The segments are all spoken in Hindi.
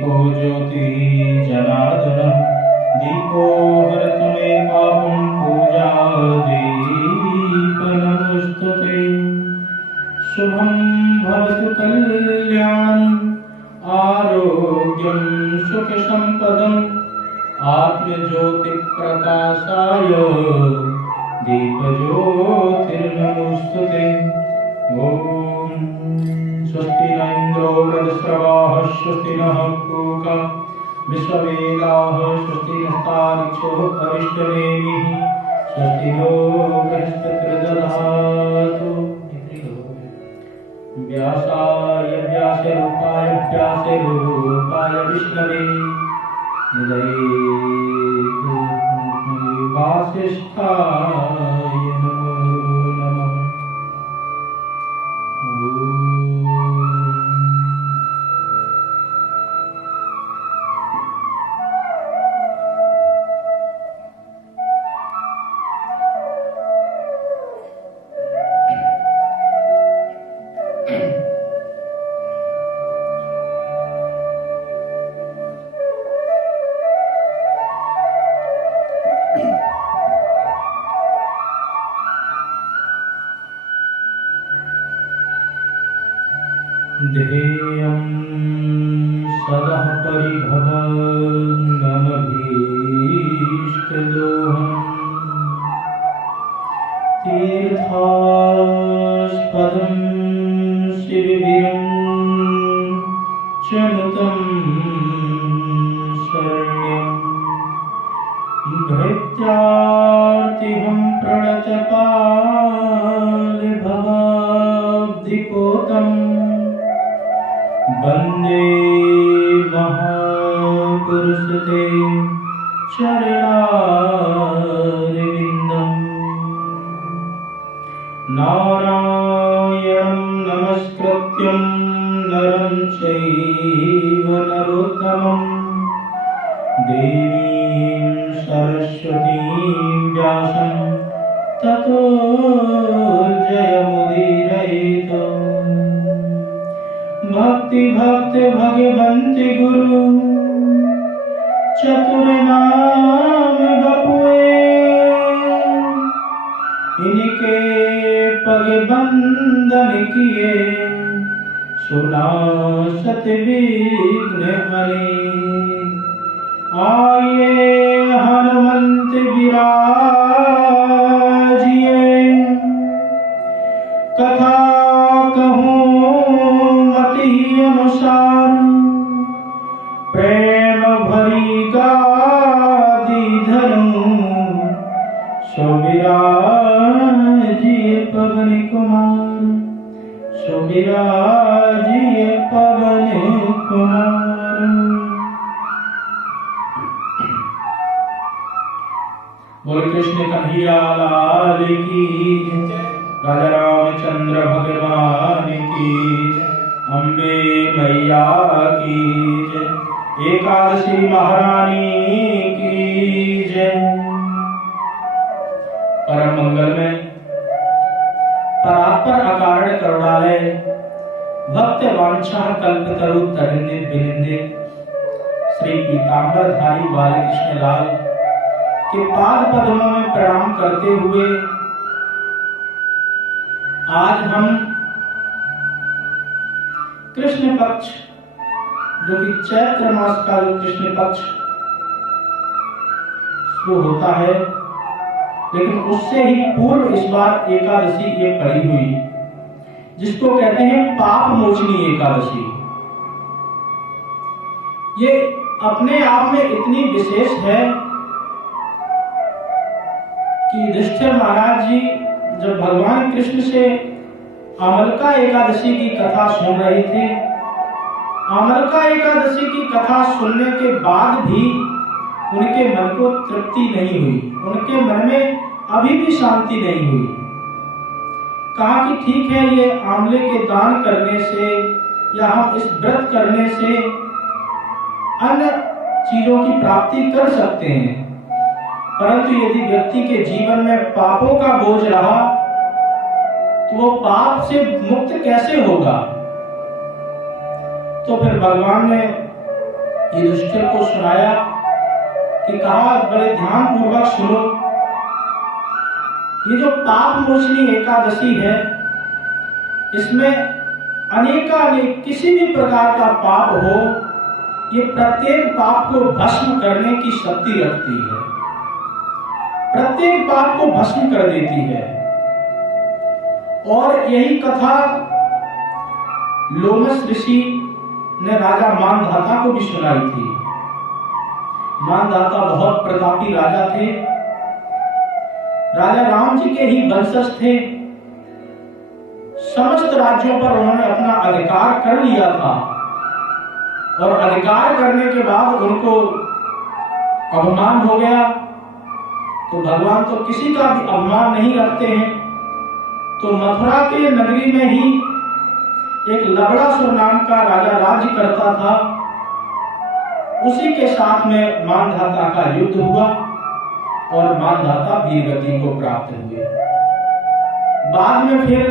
दीपो ज्योति जनार्दन दीपो हरतु मे पापं पूजा दीपनमस्तुते शुभं भवतु कल्याणं आरोग्यं सुखसंपदम् आत्मज्योतिप्रकाशाय दीपज्योतिर्नमोस्तुते। ॐ स्वस्ति न इन्द्रो वृद्धश्रवाः स्वस्ति नः पूषा विश्ववेदाः स्वस्ति नस्तार्क्ष्यो अरिष्टनेमिः स्वस्ति नो बृहस्पतिर्दधातु। व्यासाय व्यासरूपाय व्यासरूपाय विष्णवे वासिष्ठाय नमो नमः। ध्येयं सदा परिभवनमभीष्टदोहम् तीर्थास्पदं शिवविरञ्चनुतं शरण्यं भृत्यार्तिहं प्रणतपालभवाब्धिपोतम् वन्दे महापुरुषते चरणारविन्दम्। नारायणं नमस्कृत्यं नरं चैव नरोत्तमं देवीं सरस्वतीं व्यासं ततो जयमुदीरयेत्। भक्ति भक्त भगवन्ति गुरु चतुर नाम बपुए इनके पग बंदन किए सुनासत विघ्न हरे। आइए हनुमंत विराजिए कथा कहूँ अनुसार प्रेम भरी गादी धरूं सुबिराजिए पवन कुमार सुबिराजिए पवन कुमार। बोल कृष्ण कन्हैया लाल की राजा रामचंद्र भगवान की अम्बे मैया की जय। एकादशी महारानी की जय। परम मंगल में परात्पर अकारण करुणालय भक्त वांछा कल्पतरु तरिंदित बिनिंदित श्री पीतांबरधारी बालकृष्ण लाल के पाद पद्मों में प्रणाम करते हुए आज हम कृष्ण पक्ष जो कि चैत्र मास का जो कृष्ण पक्ष शुरू होता है, लेकिन उससे ही पूर्व इस बार एकादशी ये पड़ी हुई जिसको कहते हैं पाप मोचनी एकादशी। ये अपने आप में इतनी विशेष है कि युधिष्ठिर महाराज जी जब भगवान कृष्ण से आमलका एकादशी की कथा सुन रहे थे, आमलका एकादशी की कथा सुनने के बाद भी उनके मन को तृप्ति नहीं हुई, उनके मन में अभी भी शांति नहीं हुई। कहा कि ठीक है, ये आंवले के दान करने से या हम इस व्रत करने से अन्य चीजों की प्राप्ति कर सकते हैं, परंतु यदि व्यक्ति के जीवन में पापों का बोझ रहा तो वो पाप से मुक्त कैसे होगा। तो फिर भगवान ने युधिष्ठिर को सुनाया कि कहा बड़े ध्यान पूर्वक सुनो, ये जो पाप मोचनी एकादशी है इसमें अनेकानेक किसी भी प्रकार का पाप हो, ये प्रत्येक पाप को भस्म करने की शक्ति रखती है, प्रत्येक पाप को भस्म कर देती है। और यही कथा लोमस ऋषि ने राजा मानधाता को भी सुनाई थी। मानधाता बहुत प्रतापी राजा थे, राजा राम जी के ही वंशज थे। समस्त राज्यों पर उन्होंने अपना अधिकार कर लिया था और अधिकार करने के बाद उनको अभिमान हो गया। तो भगवान तो किसी का भी अभिमान नहीं रखते हैं। तो मथुरा के नगरी में ही एक लबड़ासुर नाम का राजा राज्य करता था, उसी के साथ में मानधाता का युद्ध हुआ और मानधाता वीरगति को प्राप्त हुए। बाद में फिर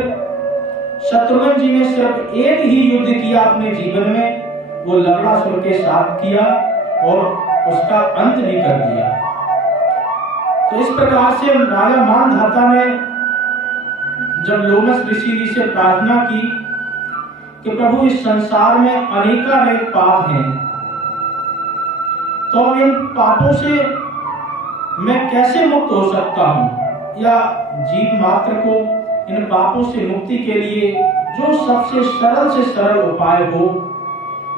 शत्रुघ्न जी ने सिर्फ एक ही युद्ध किया अपने जीवन में, वो लबड़ासुर के साथ किया और उसका अंत भी कर दिया। तो इस प्रकार से राजा मानधाता ने जब लोमस ऋषि जी से प्रार्थना की कि प्रभु इस संसार में अनेकानेक पाप हैं, तो इन पापों से मैं कैसे मुक्त हो सकता हूं, या जीव मात्र को इन पापों से मुक्ति के लिए जो सबसे सरल से सरल उपाय हो,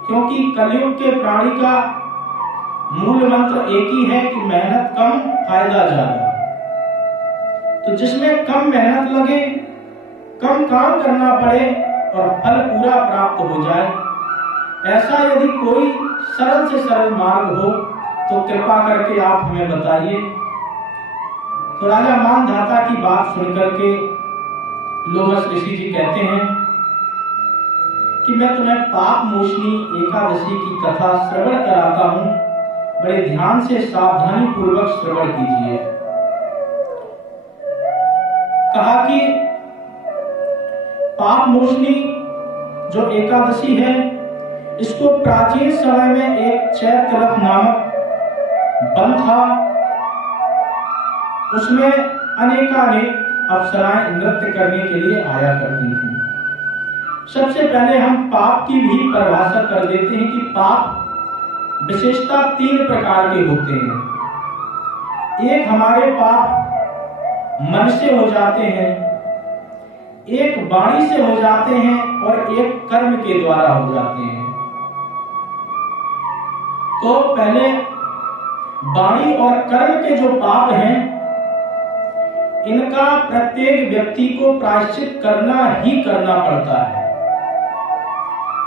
क्योंकि कलयुग के प्राणी का मूल मंत्र एक ही है कि मेहनत कम फायदा ज्यादा। तो जिसमें कम मेहनत लगे, कम काम करना पड़े और फल पूरा प्राप्त हो जाए, ऐसा यदि कोई सरल से सरल मार्ग हो तो कृपा करके आप हमें बताइए। तो राजा मानधाता की बात सुनकर के लोमस ऋषि जी कहते हैं कि मैं तुम्हें पाप मोचनी एकादशी की कथा श्रवण कराता हूं, बड़े ध्यान से सावधानी पूर्वक श्रवण कीजिए। कहा कि पाप मोचनी जो एकादशी है, इसको प्राचीन समय में एक चैत्ररथ नामक वन था, उसमें अनेकानेक अप्सराएं नृत्य करने के लिए आया करती थी। सबसे पहले हम पाप की भी परिभाषा कर देते हैं कि पाप विशेषता 3 प्रकार के होते हैं। एक हमारे पाप मन से हो जाते हैं, एक वाणी से हो जाते हैं और एक कर्म के द्वारा हो जाते हैं। तो पहले वाणी और कर्म के जो पाप हैं, इनका प्रत्येक व्यक्ति को प्रायश्चित करना ही करना पड़ता है।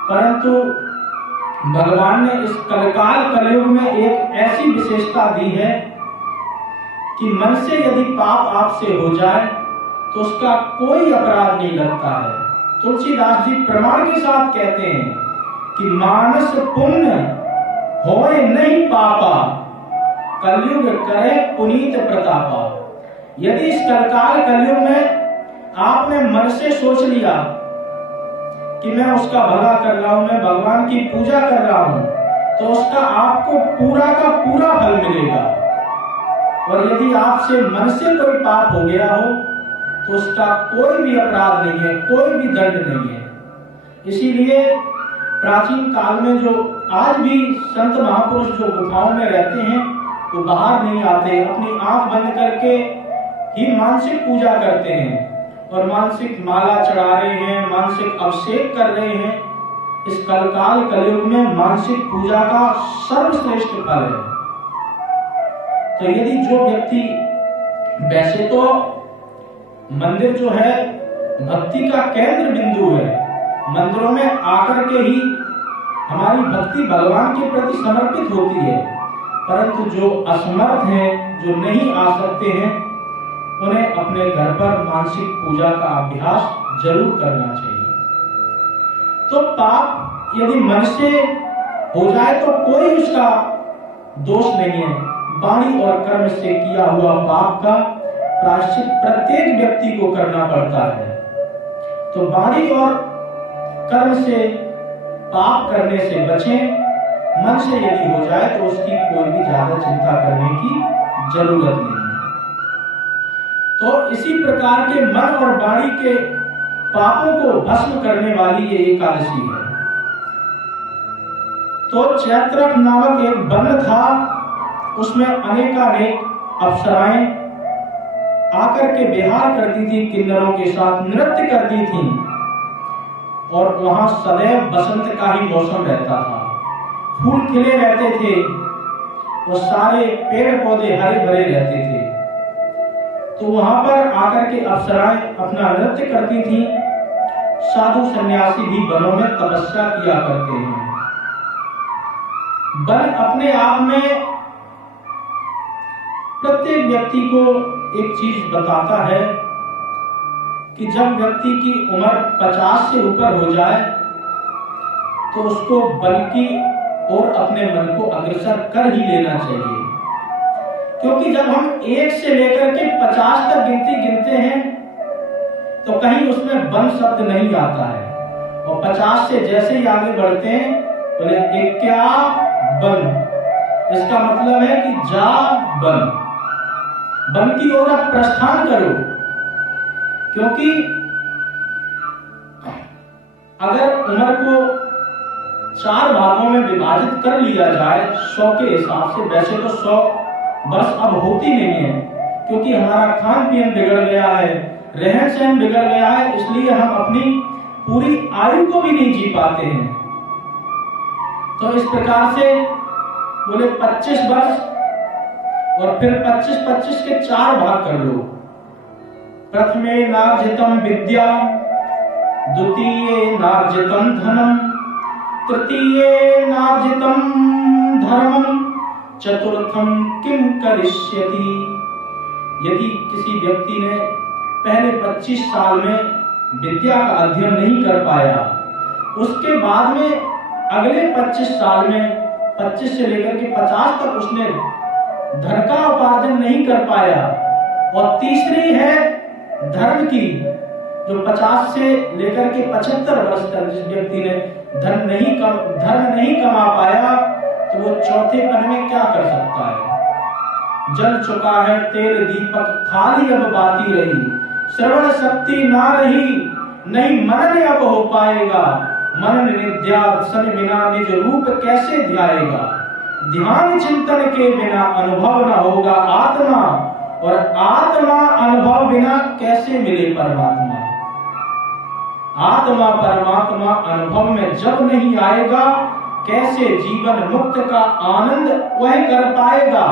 परंतु भगवान ने इस कलकाल कलयुग में एक ऐसी विशेषता दी है कि मन से यदि पाप आपसे हो जाए तो उसका कोई अपराध नहीं लगता है। तुलसीदास जी प्रमाण के साथ कहते हैं कि मानस पुण्य होए नहीं पापा, कलयुग करे पुनीत प्रतापा। यदि इस कलकाल कलयुग में आपने मन से सोच लिया कि मैं उसका भला कर रहा हूं, मैं भगवान की पूजा कर रहा हूं, तो उसका आपको पूरा का पूरा फल मिलेगा। और यदि आपसे मन से कोई पाप हो गया हो तो उसका कोई भी अपराध नहीं है, कोई भी दंड नहीं है। इसीलिए प्राचीन काल में जो आज भी संत महापुरुष जो गुफाओं में रहते हैं, वो बाहर नहीं आते, अपनी आंख बंद करके ही मानसिक पूजा करते हैं और मानसिक माला चढ़ा रहे हैं, मानसिक अभिषेक कर रहे हैं। इस कलकाल कलयुग में मानसिक पूजा का सर्वश्रेष्ठ फल है। तो यदि जो व्यक्ति, वैसे तो मंदिर जो है भक्ति का केंद्र बिंदु है, मंदिरों में आकर के ही हमारी भक्ति भगवान के प्रति समर्पित होती है, परंतु जो असमर्थ हैं, जो नहीं आ सकते हैं, उन्हें अपने घर पर मानसिक पूजा का अभ्यास जरूर करना चाहिए। तो पाप यदि मन से हो जाए तो कोई उसका दोष नहीं है। वाणी और कर्म से किया हुआ पाप का प्रायश्चित प्रत्येक व्यक्ति को करना पड़ता है। तो वाणी और कर्म से पाप करने से बचें, मन से यदि हो जाए तो उसकी कोई भी ज्यादा चिंता करने की जरूरत नहीं है। तो इसी प्रकार के मन और वाणी के पापों को भस्म करने वाली ये एकादशी है। तो चैत्रक नामक एक वन था, उसमें अनेकानेक अप्सराएं आकर के विहार करती थी, किन्नरों के साथ नृत्य करती थी, और वहां सदैव बसंत का ही मौसम रहता था, फूल खिले रहते थे और सारे पेड़ पौधे हरे भरे रहते थे। तो वहां पर आकर के अप्सराएं अपना नृत्य करती थी। साधु सन्यासी भी वनों में तपस्या किया करते हैं। वन अपने आप में प्रत्येक व्यक्ति को एक चीज बताता है कि जब व्यक्ति की उम्र 50 से ऊपर हो जाए तो उसको वन की और अपने मन को अग्रसर कर ही लेना चाहिए, क्योंकि जब हम 1 से लेकर के 50 तक गिनती गिनते हैं तो कहीं उसमें वन शब्द नहीं आता है, और 50 से जैसे ही आगे बढ़ते हैं बोले 51, इसका मतलब है कि जा वन की ओर आप प्रस्थान करो। क्योंकि अगर उम्र को 4 भागों में विभाजित कर लिया जाए 100 के हिसाब से, वैसे तो 100 वर्ष अब होती नहीं है, क्योंकि हमारा खान पीन बिगड़ गया है, रहन सहन बिगड़ गया है, इसलिए हम अपनी पूरी आयु को भी नहीं जी पाते हैं। तो इस प्रकार से बोले 25 वर्ष, और फिर 25-25 के 4 भाग कर लो। प्रथमे नार्जितम विद्या, द्वितीये नार्जितम धनम, तृतीये नार्जितम धर्मम, चतुर्थम किम करिष्यति। यदि किसी व्यक्ति ने पहले 25 साल में विद्या का अध्ययन नहीं कर पाया, उसके बाद में अगले 25 साल में 25 से लेकर के 50 तक उसने धन का उपार्जन नहीं कर पाया, और तीसरी है धर्म की, जो 50 से लेकर के 75 वर्ष तक जिस व्यक्ति ने धर्म नहीं कमा पाया, तो वो चौथेपन में क्या कर सकता है। जल चुका है तेल दीपक, खाली अब बाती रही, श्रवण शक्ति ना रही, नहीं मनन अब हो पाएगा, मनन निध्यासन बिना निज रूप कैसे ध्याएगा, ध्यान चिंतन के बिना अनुभव न होगा आत्मा, और आत्मा अनुभव बिना कैसे मिले परमात्मा। आत्मा परमात्मा अनुभव में जब नहीं आएगा, कैसे जीवन मुक्त का आनंद वह कर पाएगा।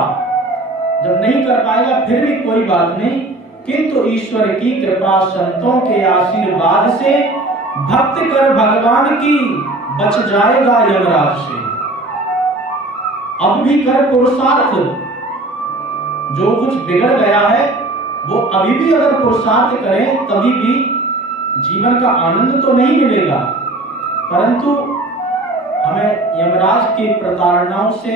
जब नहीं कर पाएगा फिर भी कोई बात नहीं, किंतु ईश्वर की कृपा संतों के आशीर्वाद से भक्त कर भगवान की बच जाएगा यमराज से। अब भी कर पुरुषार्थ, जो कुछ बिगड़ गया है वो अभी भी अगर पुरुषार्थ करें तभी भी जीवन का आनंद तो नहीं मिलेगा, परंतु हमें यमराज की प्रताड़नाओं से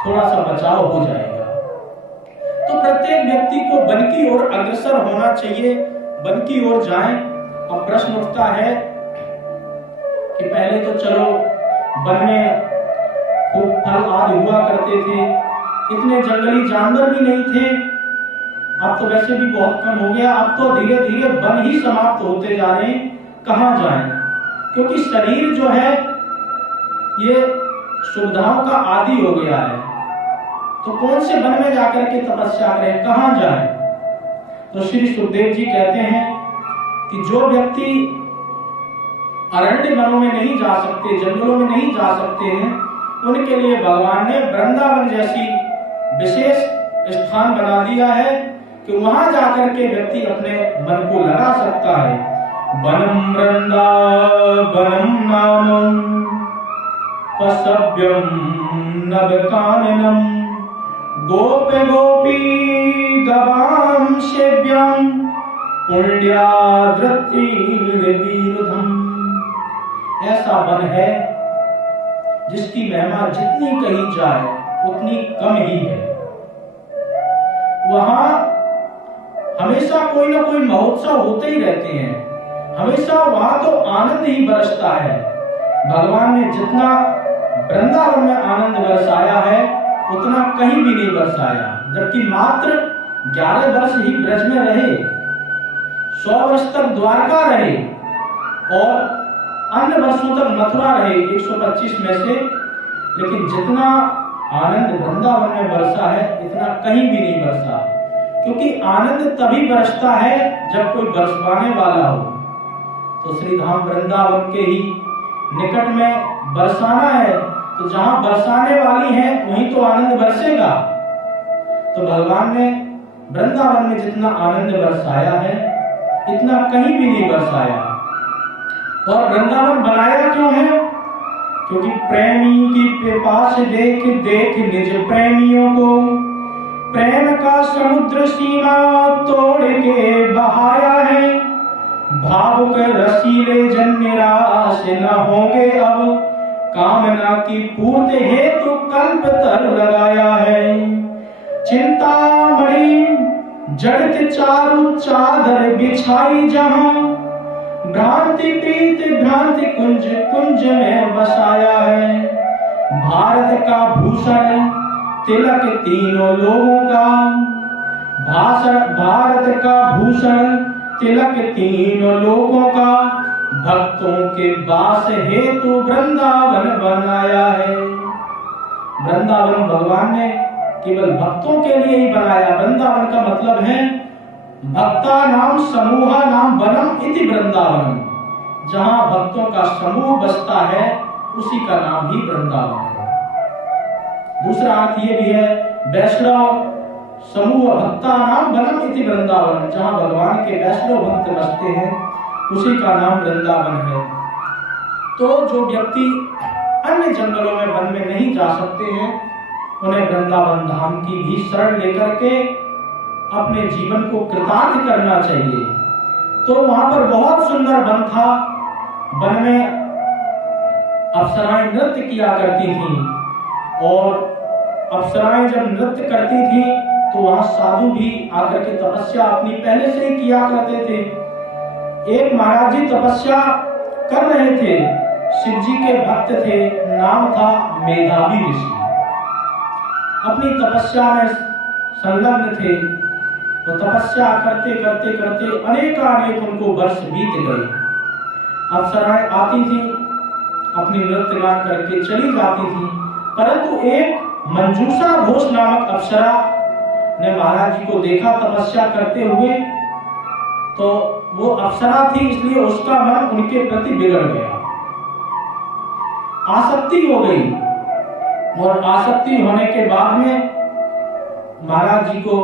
थोड़ा सा बचाव हो जाएगा। तो प्रत्येक व्यक्ति को वन की ओर अग्रसर होना चाहिए, वन की ओर जाएं। अब प्रश्न उठता है कि पहले तो चलो वन में खूब फल आदि हुआ करते थे, इतने जंगली जानवर भी नहीं थे, अब तो वैसे भी बहुत कम हो गया, अब तो धीरे धीरे वन ही समाप्त होते जा रहे हैं, कहां जाएं? क्योंकि शरीर जो है ये सुविधाओं का आदी हो गया है, तो कौन से वन में जाकर के तपस्या करें, कहां जाएं? तो श्री सुखदेव जी कहते हैं कि जो व्यक्ति अरण्य वनों में नहीं जा सकते, जंगलों में नहीं जा सकते हैं, उनके लिए भगवान ने वृंदावन जैसी विशेष स्थान बना दिया है कि वहां जाकर के व्यक्ति अपने मन को लगा सकता है। वनम वृंदावनम नाम पसव्यम नवकाननम गोप गोपी गवाम सेव्यम पुण्याद्रतिर्विरुधम। ऐसा वन है जिसकी महिमा जितनी कही जाए उतनी कम ही है। वहां हमेशा कोई ना कोई महोत्सव होते ही रहते हैं, हमेशा वहां तो आनंद ही बरसता है। भगवान ने जितना वृंदावन में आनंद बरसाया है उतना कहीं भी नहीं बरसाया, जबकि मात्र 11 वर्ष ही ब्रज में रहे, 100 वर्ष तक द्वारका रहे और अन्य वर्षों तक मथुरा रहे 125 में से, लेकिन जितना आनंद वृंदावन में बरसा है इतना कहीं भी नहीं बरसा। क्योंकि आनंद तभी बरसता है जब कोई बरसवाने वाला हो। तो श्री धाम वृंदावन के ही निकट में बरसाना है, तो जहां बरसाने वाली है वहीं तो आनंद बरसेगा। तो भगवान ने वृंदावन में जितना आनंद बरसाया है इतना कहीं भी नहीं बरसाया। और वृंदावन बनाया क्यों है? क्योंकि प्रेमी की पिपास देख देख निज प्रेमियों को प्रेम का समुद्र सीमा तोड़ के बहाया है। भावुक रसीले जन निराश न होंगे अब, कामना की पूर्ति हेतु कल्प तर लगाया है। चिंतामणि जड़ित चारु चादर बिछाई जहां, भ्रांति प्रीत भ्रांति कुंज कुंज में बसाया है। भारत का भूषण तिलक तीनों लोगों का, भारत का भूषण तिलक तीनों लोगों का, भक्तों के वास हेतु वृंदावन बनाया है। वृंदावन भगवान ने केवल भक्तों के लिए ही बनाया। वृंदावन का मतलब है भक्ता नाम समूहा नाम वनम इति वृंदावन, जहां भक्तों का समूह बसता है उसी का नाम ही वृंदावन है। दूसरा अर्थ ये भी है वैष्णव समूह भक्ता नाम वनम इति वृंदावन, जहां भगवान के वैष्णव भक्त बसते हैं उसी का नाम वृंदावन है। तो जो व्यक्ति अन्य जंगलों में वन में नहीं जा सकते हैं उन्हें वृंदावन धाम की भी शरण लेकर के अपने जीवन को कृतार्थ करना चाहिए। तो वहां पर बहुत सुंदर वन था, वन में अप्सराएं नृत्य किया करती थीं और अप्सराएं जब नृत्य करती थीं तो वहां साधु भी आकर के तपस्या अपनी पहले से ही किया करते थे। एक महाराज जी तपस्या कर रहे थे, शिव जी के भक्त थे, नाम था मेधावी ऋषि। अपनी तपस्या में संलग्न थे तो तपस्या करते करते करते अनेक उनको वर्ष बीत गए। अप्सराएं आती थी, अपनी नृत्य गान करके चली जाती थी, परंतु एक मंजूषा घोष नामक अप्सरा ने महाराज जी को देखा तपस्या करते हुए, तो वो अप्सरा थी इसलिए उसका मन उनके प्रति बिगड़ गया, आसक्ति हो गई। और आसक्ति होने के बाद में महाराज जी को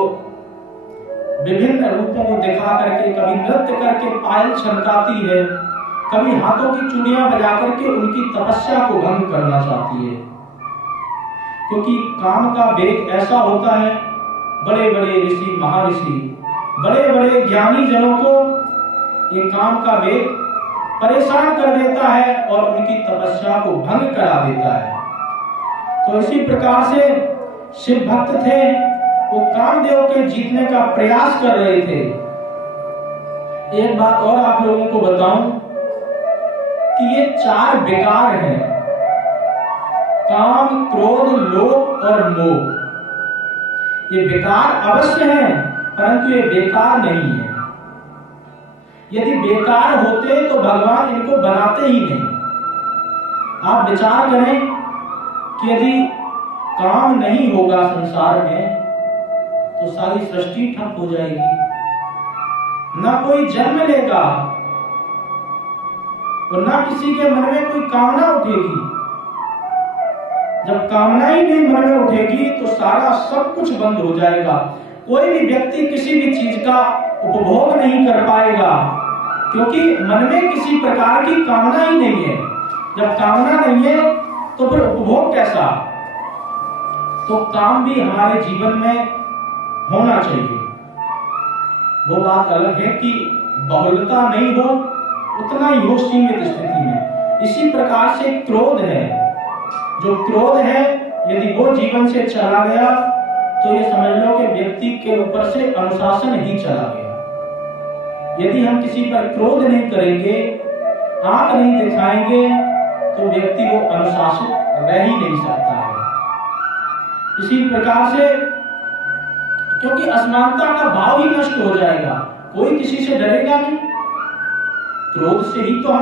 विभिन्न रूपों को दिखा करके, कभी नृत्य करके पायल छनकाती है, कभी हाथों की चूड़ियां बजा करके उनकी तपस्या को भंग करना चाहती है। क्योंकि काम का वेग ऐसा होता है, बड़े बड़े ऋषि महर्षि बड़े बड़े ज्ञानी जनों को ये काम का वेग परेशान कर देता है और उनकी तपस्या को भंग करा देता है। तो इसी प्रकार से शिव भक्त थे, वो कामदेव के जीतने का प्रयास कर रहे थे। एक बात और आप लोगों को बताऊं कि ये 4 विकार हैं, काम क्रोध लोभ और मोह। ये विकार अवश्य हैं परंतु ये बेकार नहीं है। यदि बेकार होते तो भगवान इनको बनाते ही नहीं। आप विचार करें कि यदि काम नहीं होगा संसार में तो सारी सृष्टि ठप हो जाएगी, ना कोई जन्म लेगा और ना किसी के मन में कोई कामना उठेगी। जब कामना ही नहीं मन में उठेगी तो सारा सब कुछ बंद हो जाएगा। कोई भी व्यक्ति किसी भी चीज का उपभोग नहीं कर पाएगा क्योंकि मन में किसी प्रकार की कामना ही नहीं है। जब कामना नहीं है तो फिर उपभोग कैसा? तो काम भी हमारे जीवन में होना चाहिए। वो बात अलग है कि बहुलता नहीं हो, उतना ही हो सीमित स्थिति में। इसी प्रकार से क्रोध है, जो क्रोध है यदि वो जीवन से चला गया तो ये समझ लो कि व्यक्ति के ऊपर से अनुशासन ही चला गया। यदि हम किसी पर क्रोध नहीं करेंगे, आंख नहीं दिखाएंगे तो व्यक्ति वो अनुशासित रह ही नहीं सकता है। इसी प्रकार से क्योंकि असमानता का भाव ही नष्ट हो जाएगा, कोई किसी से डरेगा नहीं। क्रोध से ही तो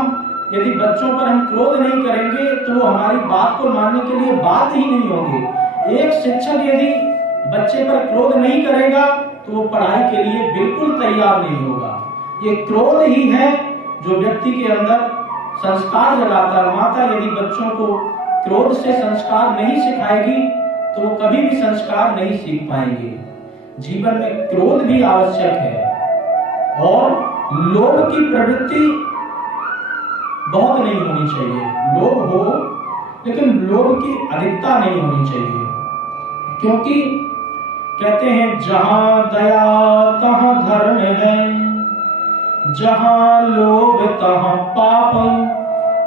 यदि बच्चों पर हम क्रोध नहीं करेंगे तो वो हमारी बात को मानने के लिए बात ही नहीं होंगे। एक शिक्षक यदि बच्चे पर क्रोध नहीं करेगा तो वो पढ़ाई के लिए बिल्कुल तैयार नहीं होगा। ये क्रोध ही है जो व्यक्ति के अंदर संस्कार जगाता है। माता यदि बच्चों को क्रोध से संस्कार नहीं सिखाएगी तो वो कभी भी संस्कार नहीं सीख पाएंगे। जीवन में क्रोध भी आवश्यक है और लोभ की प्रवृत्ति बहुत नहीं होनी चाहिए। लोभ हो लेकिन लोभ की अधिकता नहीं होनी चाहिए, क्योंकि कहते हैं जहां दया तहां धर्म है, जहां लोभ तहां पाप,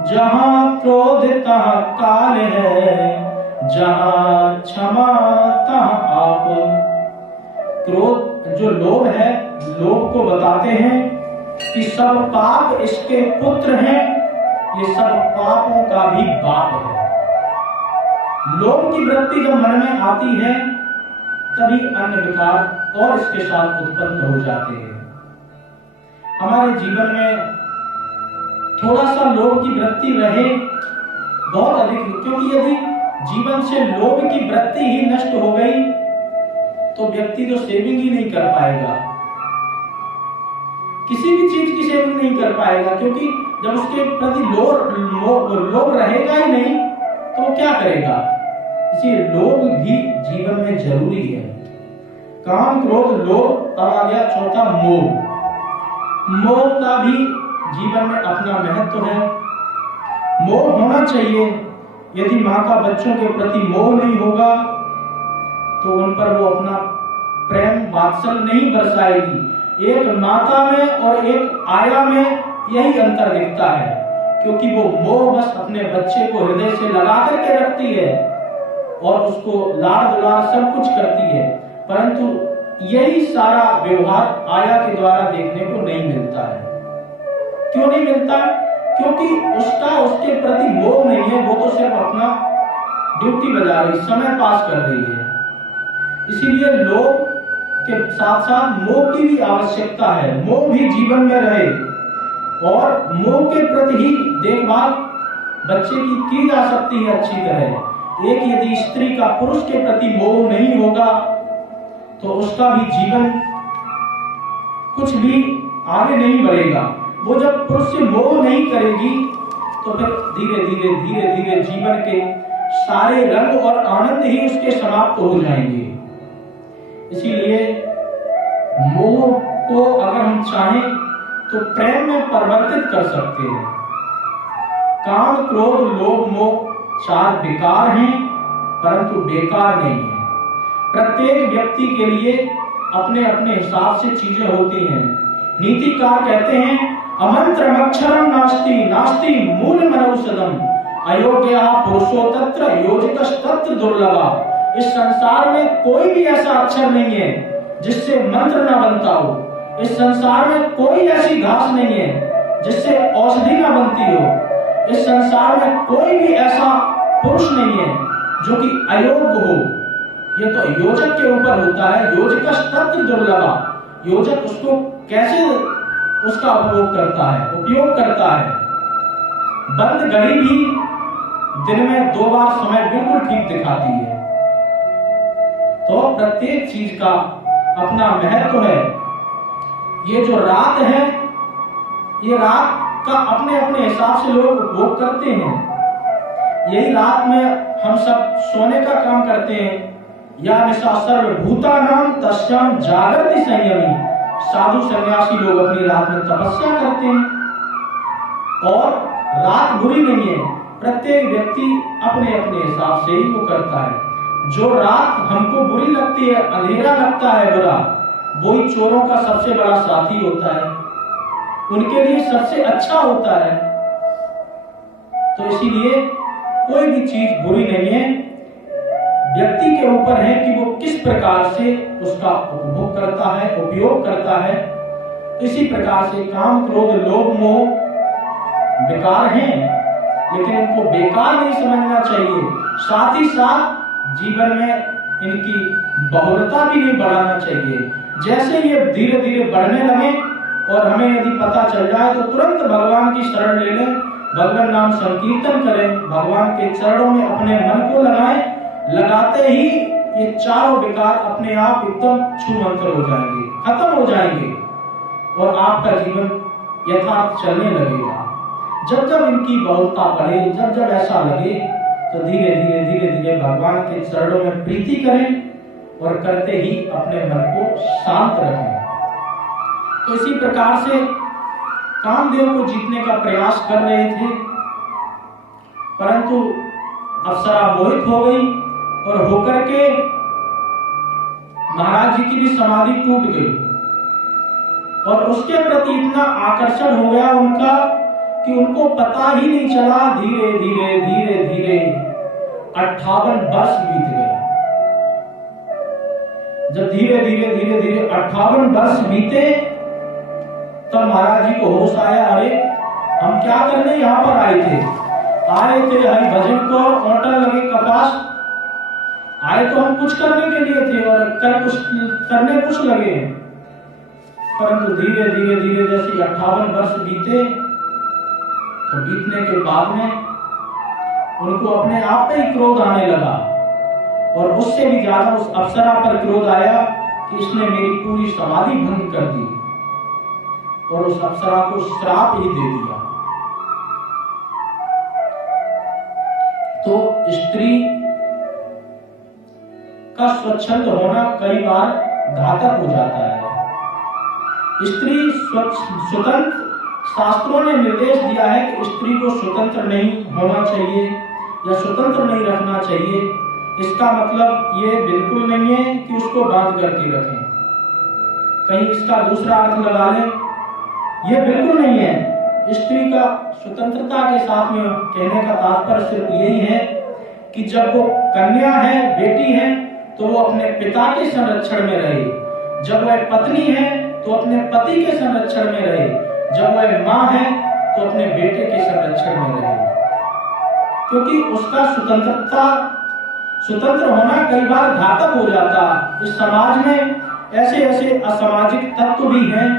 जहां क्रोध तहां काल है, जहां क्षमा तहां आप। क्रोध जो लोभ है, लोभ को बताते हैं कि सब पाप इसके पुत्र हैं, ये सब पापों का भी बाप है। लोभ की वृत्ति जब मन में आती है तभी अन्य विकार और इसके साथ उत्पन्न हो जाते हैं। हमारे जीवन में थोड़ा सा लोभ की वृत्ति रहे बहुत अधिक, क्योंकि यदि जीवन से लोभ की वृत्ति ही नष्ट हो गई तो व्यक्ति तो सेविंग ही नहीं कर पाएगा, किसी भी चीज की सेविंग नहीं कर पाएगा, क्योंकि जब उसके प्रति लोभ रहेगा ही नहीं तो वो क्या करेगा। इसलिए लोभ भी जीवन में जरूरी है। काम, क्रोध, लोभ, तब आ गया चौथा मोह। मोह का भी जीवन में अपना महत्व है। मोह होना चाहिए। यदि माँ का बच्चों के प्रति मोह नहीं होगा तो उन पर वो अपना प्रेम वात्सल्य नहीं बरसाएगी। एक माता में और एक आया में यही अंतर दिखता है, क्योंकि वो मोह बस अपने बच्चे को हृदय से लगा करके रखती है और उसको लाड़ दुलार सब कुछ करती है, परंतु यही सारा व्यवहार आया के द्वारा देखने को नहीं मिलता है। क्यों नहीं मिलता? क्योंकि उसका उसके प्रति मोह नहीं है, वो तो सिर्फ अपना ड्यूटी बजा रही, समय पास कर रही है। इसीलिए लोभ के साथ साथ मोह की भी आवश्यकता है। मोह भी जीवन में रहे और मोह के प्रति ही देखभाल बच्चे की जा सकती है अच्छी तरह। एक यदि स्त्री का पुरुष के प्रति मोह नहीं होगा तो उसका भी जीवन कुछ भी आगे नहीं बढ़ेगा। वो जब पुरुष से मोह नहीं करेगी तो फिर धीरे धीरे धीरे धीरे जीवन के सारे रंग और आनंद ही उसके समाप्त हो जाएंगे। इसीलिए मोह को अगर हम चाहें तो प्रेम में परिवर्तित कर सकते हैं। काम, क्रोध, लोभ, मोह चार विकार हैं, परंतु बेकार नहीं है। प्रत्येक व्यक्ति के लिए अपने अपने हिसाब से चीजें होती हैं। नीतिकार कहते हैं अमंत्रम अक्षरम नास्ति नास्ति मूल मनौषधम अयोग्य पुरुषो तत्र योजितस्तत्र दुर्लभा। इस संसार में कोई भी ऐसा अक्षर नहीं है जिससे मंत्र न बनता हो। इस संसार में कोई ऐसी घास नहीं है जिससे औषधि न बनती हो। इस संसार में कोई भी ऐसा पुरुष नहीं है जो कि अयोग्य हो। ये तो योजक के ऊपर होता है। योजितस्तत्र दुर्लभा। योजक उसको कैसे उसका उपयोग करता है। बंद घड़ी भी दिन में 2 बार समय बिल्कुल ठीक दिखाती है। तो प्रत्येक चीज का अपना महत्व है। ये जो रात है, ये रात का अपने अपने हिसाब से लोग उपभोग करते हैं। यही रात में हम सब सोने का काम करते हैं। या निशा सर्वभूतानां तस्याम जागृति संयमी। साधु सन्यासी लोग अपनी रात में तपस्या करते हैं और रात बुरी नहीं है। प्रत्येक व्यक्ति अपने अपने हिसाब से ही वो करता है। जो रात हमको बुरी लगती है, अंधेरा लगता है बुरा, वही चोरों का सबसे बड़ा साथी होता है, उनके लिए सबसे अच्छा होता है। तो इसीलिए कोई भी चीज बुरी नहीं है। व्यक्ति के ऊपर है कि वो किस प्रकार से उसका उपभोग करता है, उपयोग करता है। इसी प्रकार से काम, क्रोध, लोभ, मोह विकार हैं, लेकिन इनको बेकार नहीं समझना चाहिए। साथ ही साथ जीवन में इनकी बहुलता भी नहीं बढ़ाना चाहिए। जैसे ये धीरे धीरे बढ़ने लगे और हमें यदि पता चल जाए तो तुरंत भगवान की शरण ले लें, भगवान नाम संकीर्तन करें, भगवान के चरणों में अपने मन को लगाएं। लगाते ही ये चारों विकार अपने आप एकदम छूमंतर हो जाएंगे, खत्म हो जाएंगे और आपका जीवन यथार्थ चलने लगेगा। जब जब इनकी बहुलता बढ़े, जब जब ऐसा लगे तो धीरे धीरे धीरे धीरे भगवान के चरणों में प्रीति करें और करते ही अपने मन को शांत रखें। तो इसी प्रकार से कामदेव को जीतने का प्रयास कर रहे थे, परंतु अप्सरा मोहित हो गई और होकर के महाराज जी की भी समाधि टूट गई और उसके प्रति इतना आकर्षण हो गया उनका कि उनको पता ही नहीं चला। धीरे धीरे धीरे धीरे 58 वर्ष बीत गए। जब धीरे धीरे धीरे धीरे 58 वर्ष बीते तब महाराज जी को होश आया, अरे हम क्या करने यहाँ पर आए थे हरि भजन को ओटन लगे कपास, आए तो हम कुछ करने के लिए थे और करने कुछ लगे। परंतु धीरे धीरे धीरे जैसे 58 वर्ष बीते तो बीतने के बाद में उनको अपने आप पे ही क्रोध आने लगा और उससे भी ज्यादा उस अप्सरा पर क्रोध आया कि इसने मेरी पूरी समाधि भंग कर दी और उस अप्सरा को श्राप ही दे दिया। तो स्त्री का स्वच्छंद होना कई बार घातक हो जाता है। स्त्री स्वतंत्र, शास्त्रों ने निर्देश दिया है कि स्त्री को स्वतंत्र नहीं होना चाहिए या स्वतंत्र नहीं रखना चाहिए। इसका मतलब ये बिल्कुल नहीं है कि उसको बांध करके रखें, कहीं इसका दूसरा अर्थ लगा लें, ये बिल्कुल नहीं है। स्त्री का स्वतंत्रता के साथ में कहने का तात्पर्य सिर्फ यही है कि जब वो कन्या है, बेटी है, तो वो अपने पिता के संरक्षण में रहे। जब वह पत्नी है तो अपने पति के संरक्षण में रहे। जब वह माँ है तो अपने बेटे के संरक्षण में रहे, क्योंकि उसका स्वतंत्र होना कई बार घातक हो जाता। इस समाज में ऐसे ऐसे असामाजिक तत्व भी हैं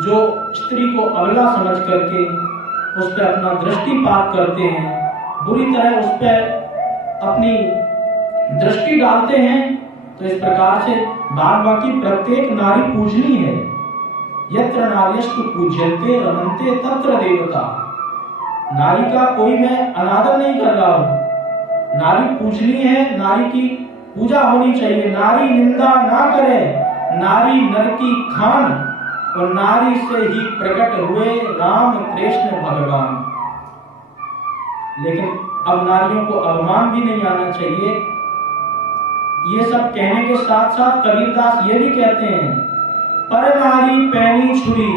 जो स्त्री को अबला समझ करके उस पर अपना दृष्टिपात करते हैं, बुरी तरह उस पर अपनी दृष्टि डालते हैं। तो इस प्रकार से बाकी प्रत्येक नारी पूजनीय है। यत्र नार्यस्तु पूज्यन्ते रमन्ते तत्र देवता। नारी का कोई मैं अनादर नहीं कर रहा हूँ, नारी पूजनीय है, नारी की पूजा होनी चाहिए। नारी निंदा ना करे, नारी नर की खान और नारी से ही प्रकट हुए राम कृष्ण भगवान। लेकिन अब नारियों को अपमान भी नहीं आना चाहिए। ये सब कहने के साथ साथ कबीरदास ये भी कहते हैं, पर नारी पैनी छुरी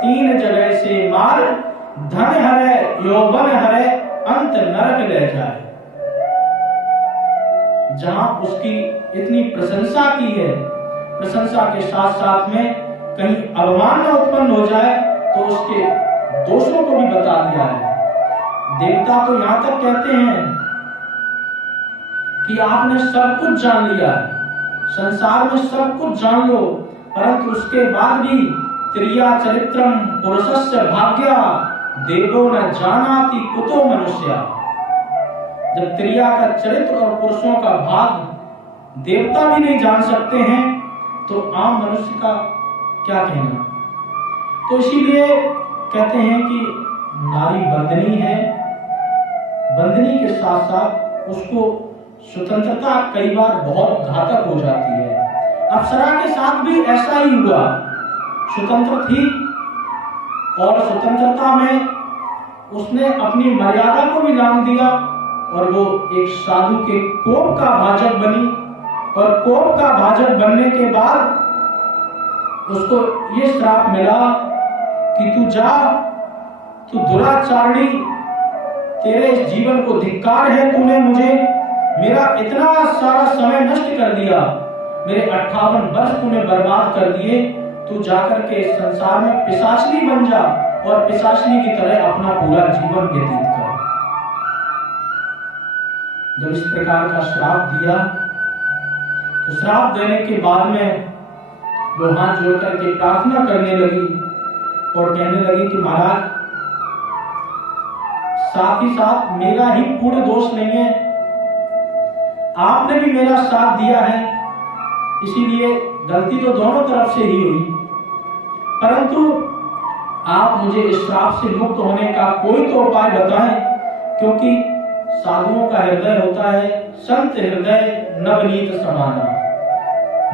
3 जगह से मार, धन हरे यौवन हरे अंत नरक ले जाए। जहां उसकी इतनी प्रशंसा की है, प्रशंसा के साथ साथ में कहीं अवमान न उत्पन्न हो जाए तो उसके दोषों को भी बता दिया है। देवता तो यहां तक कहते हैं कि आपने सब कुछ जान लिया है, संसार में सब कुछ जान लो, परंतु उसके बाद भी त्रिया चरित्रम पुरुषस्य भाग्या देवो न जानाति कुतो मनुष्या। जब त्रिया का चरित्र और पुरुषों का भाग देवता भी नहीं जान सकते हैं तो आम मनुष्य का क्या कहना। तो इसीलिए कहते हैं कि नारी बंधनी है, बंधनी के साथ साथ उसको स्वतंत्रता कई बार बहुत घातक हो जाती है। अप्सरा के साथ भी ऐसा ही हुआ, स्वतंत्र थी और स्वतंत्रता में उसने अपनी मर्यादा को भी लांघ दिया और वो एक साधु के कोप का भाजक बनी और कोप का भाजक बनने के बाद उसको ये श्राप मिला कि तू जा, तू दुराचारणी, तेरे इस जीवन को धिक्कार है, तूने मुझे मेरा इतना सारा समय नष्ट कर दिया, मेरे 58 वर्ष तूने बर्बाद कर दिए, तू जाकर के इस संसार में पिशाचनी बन जा और पिशाचनी की तरह अपना पूरा जीवन व्यतीत कर। जब इस प्रकार का श्राप दिया तो श्राप देने के बाद में वो हाथ जोड़ करके प्रार्थना करने लगी और कहने लगी कि महाराज, साथ ही साथ मेरा ही पूर्ण दोष नहीं है, आपने भी मेरा साथ दिया है, इसीलिए गलती तो दोनों तरफ से ही हुई, परंतु आप मुझे इस श्राप से मुक्त होने का कोई तो उपाय बताएं, क्योंकि साधुओं का हृदय होता है संत हृदय नवनीत समाना,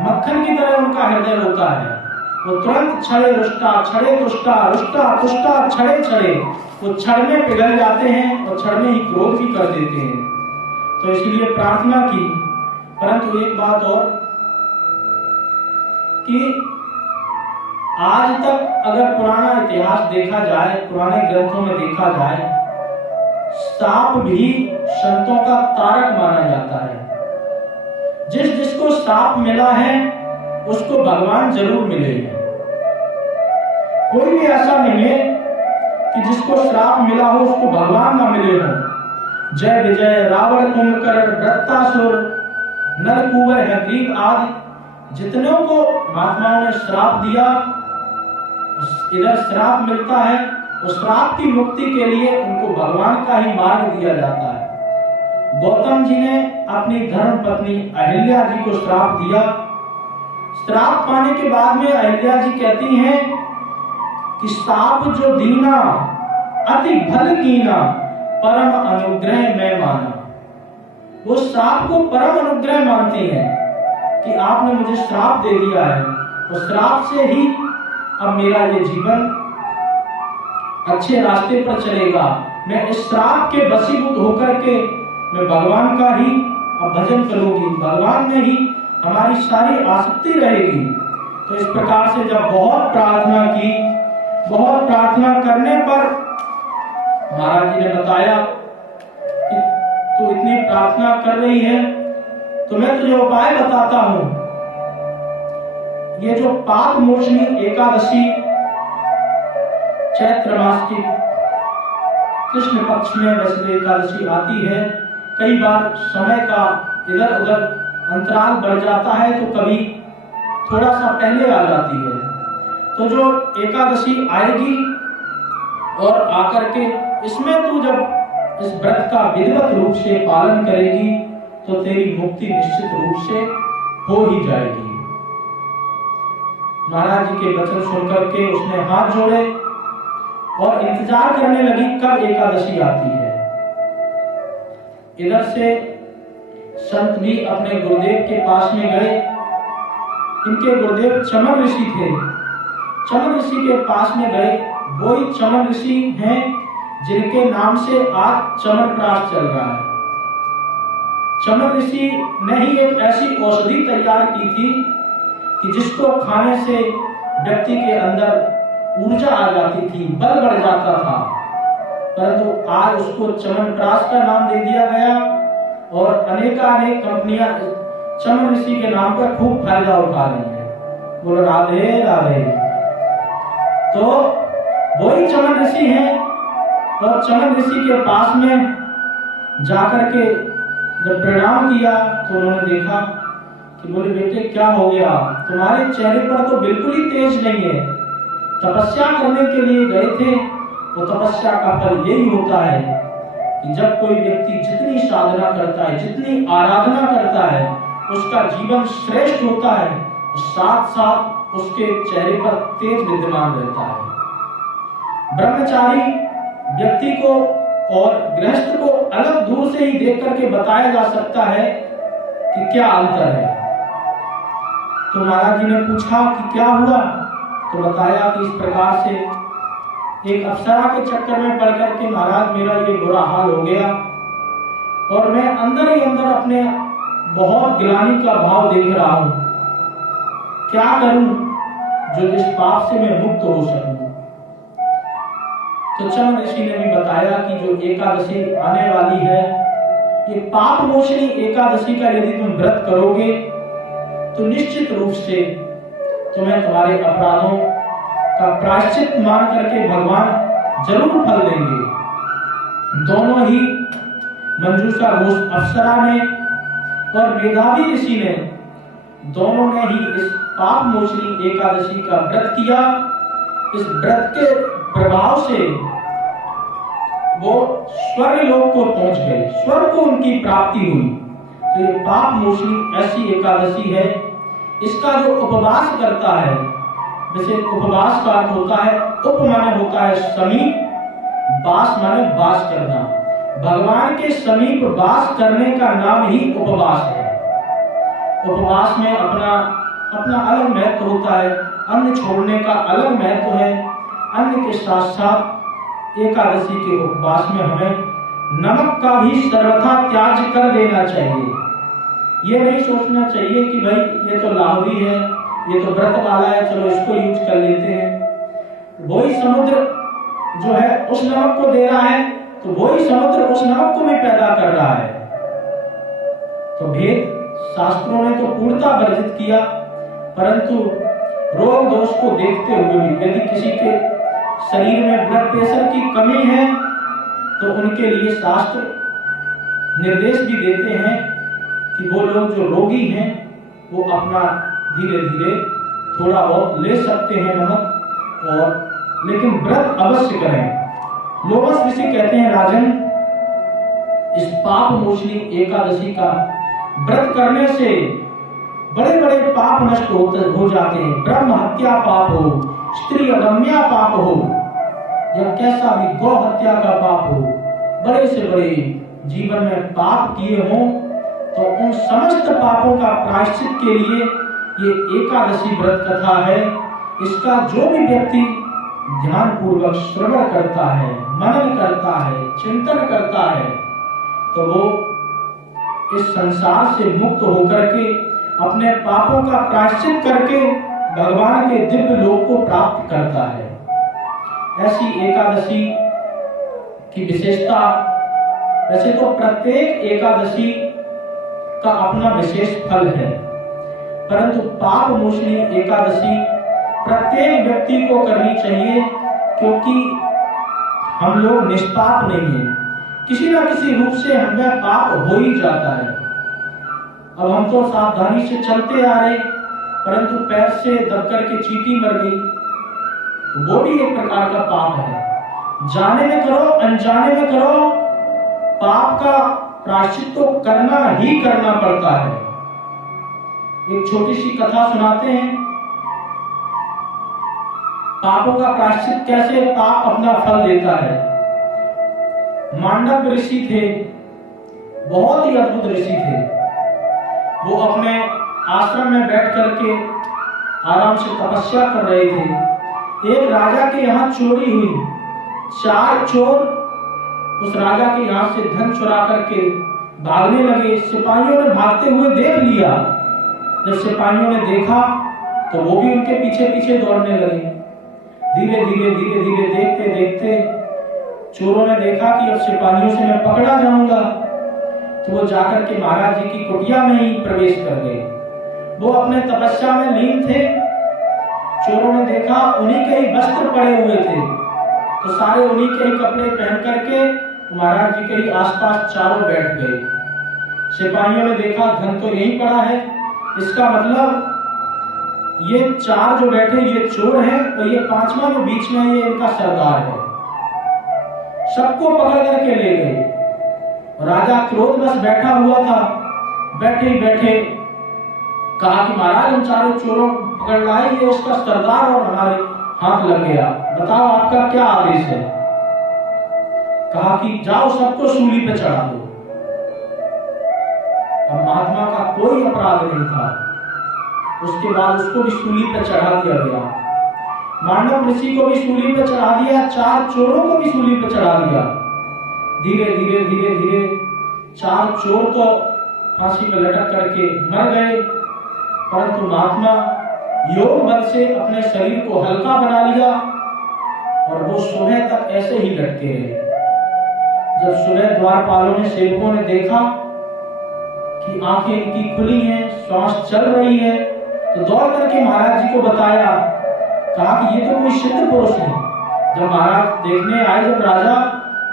मक्खन की तरह उनका हृदय होता है। वो तुरंत छड़े रुष्टा, छड़े तुष्टा, रुष्टा तुष्टा, छड़े छड़े, वो छड़ में पिघल जाते हैं और छड़ में ही क्रोध भी कर देते हैं। तो इसलिए प्रार्थना की। परंतु एक बात और कि आज तक अगर पुराना इतिहास देखा जाए, पुराने ग्रंथों में देखा जाए, साप भी संतों का तारक माना जाता है। जिसको साप मिला है उसको भगवान जरूर मिले। कोई भी ऐसा नहीं है कि जिसको श्राप मिला हो उसको भगवान ना मिले हो। जय विजय, रावण, कुंभकर्ण, वृत्तासुर, नरकुंवर, हयग्रीव आदि जितनों को महात्माओं ने श्राप दिया, इधर श्राप मिलता है, उस श्राप की मुक्ति के लिए उनको भगवान का ही मार्ग दिया जाता है। गौतम जी ने अपनी धर्म पत्नी अहिल्या जी को श्राप दिया। श्राप पाने के बाद में अहिल्या जी कहती हैं कि साप जो दीना अति भल कीना, परम अनुग्रह में माना। वो साप को परम अनुग्रह मानती हैं कि आपने मुझे श्राप दे दिया है, और श्राप से ही अब मेरा ये जीवन अच्छे रास्ते पर चलेगा। मैं इस श्राप के वशीभूत होकर के मैं भगवान का ही अब भजन करूंगी, भगवान में ही हमारी सारी आसक्ति रहेगी। तो इस प्रकार से जब बहुत प्रार्थना की, बहुत प्रार्थना करने पर महाराज जी ने बताया कि तू इतनी प्रार्थना कर रही है तो मैं तुझे उपाय बताता हूं। ये जो पाप मोचनी एकादशी चैत्र मास की कृष्ण पक्ष में वैसे एकादशी आती है, कई बार समय का इधर उधर अंतराल बढ़ जाता है तो कभी थोड़ा सा पहले आ जाती है। तो जो एकादशी आएगी और आकर के इसमें तू जब इस व्रत का विधिवत रूप से पालन करेगी तो तेरी मुक्ति निश्चित रूप से हो ही जाएगी। महाराज जी के वचन सुनकर के उसने हाथ जोड़े और इंतजार करने लगी कब एकादशी आती है। इधर से संत भी अपने गुरुदेव के पास में गए। इनके गुरुदेव चमन ऋषि थे। चमन ऋषि के पास में गए। वही चमन ऋषि हैं जिनके नाम से आज चमनप्राश चल रहा है। चमन ऋषि ने ही एक ऐसी औषधि तैयार की थी कि जिसको खाने से व्यक्ति के अंदर ऊर्जा आ जाती थी, बल बढ़ जाता था। परंतु आज उसको चमनप्राश का नाम दे दिया गया और अनेकानेक कंपनियां चमन ऋषि के नाम पर खूब फायदा उठा रही हैं। बोलो राधे राधे। तो वही चमन ऋषि हैं और चमन ऋषि के पास में जाकर के जब प्रणाम किया तो उन्होंने देखा कि बोले बेटे क्या हो गया, तुम्हारे चेहरे पर तो बिल्कुल ही तेज नहीं है। तपस्या करने के लिए गए थे, वो तपस्या का फल यही होता है कि जब कोई व्यक्ति जितनी साधना करता है, जितनी आराधना करता है, उसका जीवन श्रेष्ठ होता है, साथ साथ उसके चेहरे पर तेज विद्यमान रहता है। ब्रह्मचारी व्यक्ति को और गृहस्थ को अलग दूर से ही देख करके बताया जा सकता है कि क्या अंतर है। तो महाराज जी ने पूछा कि क्या हुआ, तो बताया कि इस प्रकार से एक अप्सरा के चक्कर में पड़ करके महाराज मेरा ये बुरा हाल हो गया और मैं अंदर ही अंदर अपने बहुत ग्लानि का भाव देख रहा हूं। क्या करूं जो जिस पाप से मैं मुक्त हो सकूं। तो चमन ऋषि ने भी बताया कि जो एकादशी आने वाली है, ये पाप मोचनी एकादशी का यदि तुम व्रत करोगे तो निश्चित रूप से तुम्हें तुम्हारे अपराधों का प्रायश्चित मान करके भगवान जरूर फल देंगे। दोनों ही मंजूषा घोष अप्सरा ने और मेधावी ऋषि ने, दोनों ने ही इस पाप मोचनी एकादशी का व्रत किया। इस व्रत के प्रभाव से वो स्वर्ग लोक को पहुंच गए, स्वर्ग को उनकी प्राप्ति हुई। तो ये पाप मोचनी ऐसी एकादशी है। इसका जो उपवास करता है, जैसे उपवास का अर्थ होता है, उप माने होता है समीप, वास माने वास करना। भगवान के समीप वास करने का नाम ही उपवास है। उपवास में अपना अपना अलग महत्व होता है, अन्न छोड़ने का अलग महत्व है। अन्न के साथ साथ एकादशी के उपवास में हमें नमक का भी सर्वथा त्याग कर देना चाहिए। ये नहीं सोचना चाहिए कि भाई ये तो लाहुरी है, ये तो व्रत वाला है, चलो इसको यूज कर लेते हैं। वही समुद्र जो है उस नमक को दे रहा है, तो वही समुद्र उस नमक को भी पैदा कर रहा है। तो भेद शास्त्रों ने तो पूर्णता वर्जित किया, परंतु रोग दोष को देखते हुए भी यदि किसी के शरीर में ब्लड प्रेशर की कमी है तो उनके लिए शास्त्र निर्देश भी देते हैं कि वो लोग जो रोगी हैं वो अपना धीरे धीरे थोड़ा बहुत ले सकते हैं नमक, और लेकिन व्रत अवश्य करें। लोमस ऋषि कहते हैं, राजन, इस पाप मोचनी एकादशी का व्रत करने से बड़े बड़े पाप नष्ट हो जाते हैं। ब्रह्म हत्या पाप हो, स्त्री अगम्या पाप हो, या कैसा भी गौ हत्या का पाप हो, बड़े से बड़े जीवन में पाप किए हों तो उन समस्त पापों का प्रायश्चित के लिए ये एकादशी व्रत कथा है। इसका जो भी व्यक्ति ध्यान पूर्वक श्रवण करता है, मनन करता है, चिंतन करता है, तो वो इस संसार से मुक्त होकर के अपने पापों का प्रायश्चित करके भगवान के दिव्य लोक को प्राप्त करता है। ऐसी एकादशी की विशेषता, वैसे तो प्रत्येक एकादशी का अपना विशेष फल है, परंतु पाप मोचनी एकादशी प्रत्येक व्यक्ति को करनी चाहिए, क्योंकि हम लोग निष्पाप नहीं हैं। किसी न किसी रूप से हमें पाप हो ही जाता है। अब हम तो सावधानी से चलते आ रहे, परंतु पैर से दबकर के चींटी मर गई, तो वो भी एक प्रकार का पाप है। जाने में करो अनजाने में करो, पाप का प्रायश्चित तो करना ही करना पड़ता है। एक छोटी सी कथा सुनाते हैं, पापों का प्रायश्चित कैसे पाप अपना फल देता है। मांडव ऋषि थे, बहुत ही अद्भुत ऋषि थे। वो अपने आश्रम में बैठ करके आराम से तपस्या कर रहे थे। एक राजा के यहाँ चोरी हुई। 4 चोर उस राजा के यहाँ से धन चुरा करके भागने लगे। सिपाहियों ने भागते हुए देख लिया। जब सिपाहियों ने देखा तो वो भी उनके पीछे पीछे दौड़ने लगे। धीरे धीरे धीरे धीरे देखते देखते चोरों ने देखा कि अब सिपाहियों से मैं पकड़ा जाऊंगा, तो वो जाकर के महाराज जी की कुटिया में ही प्रवेश कर गए। वो अपने तपस्या में लीन थे। चोरों ने देखा उन्हीं के ही वस्त्र पड़े हुए थे, तो सारे उन्हीं के ही कपड़े पहन करके महाराज जी के ही आसपास चारों बैठ गए। सिपाहियों ने देखा धन तो यहीं पड़ा है, इसका मतलब ये 4 जो बैठे ये चोर हैं, और ये 5वां जो बीच में ये इनका सरदार है। सबको पकड़ करके ले गए। राजा क्रोधवश बैठा हुआ था। बैठे ही बैठे कहा कि महाराज हम 4 चोरों पकड़ लाए, ये उसका सरदार और हमारे हाथ लग गया, बताओ आपका क्या आदेश है। कहा कि जाओ सबको सूली पे चढ़ा दो। अब महात्मा का कोई अपराध नहीं था। उसके बाद उसको भी सूली पे चढ़ा दिया गया। मांडव ऋषि को भी सूली पे चढ़ा दिया, 4 चोरों को भी सूली पे चढ़ा दिया। धीरे धीरे धीरे धीरे 4 चोर तो फांसी पे लटक करके मर गए, परंतु महात्मा योग बल से अपने शरीर को हल्का बना लिया और वो सुबह तक ऐसे ही लटके रहे। जब सुबह द्वारपालों ने, सेवकों ने देखा कि आंखें इनकी खुली हैं, श्वास चल रही है, तो दौड़ करके महाराज जी को बताया। कहा कि ये तो कोई सिद्ध पुरुष है। जब महाराज देखने आए जब राजा,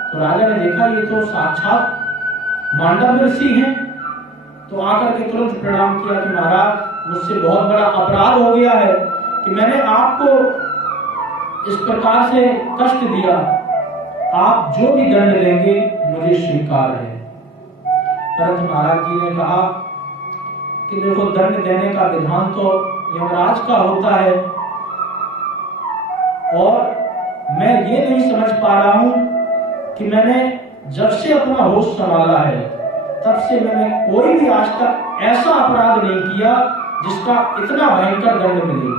तो राजा ने देखा ये तो साक्षात मांडव ऋषि हैं, तो आकर के तुरंत प्रणाम किया कि महाराज मुझसे बहुत बड़ा अपराध हो गया है कि मैंने आपको इस प्रकार से कष्ट दिया, आप जो भी दंड देंगे मुझे स्वीकार है। परंतु महाराज जी ने कहा कि देखो, दंड देने का विधान तो यमराज का होता है, और मैं ये नहीं समझ पा रहा हूं कि मैंने जब से अपना होश संभाला है तब से मैंने कोई भी आज तक ऐसा अपराध नहीं किया जिसका इतना भयंकर दंड मिले।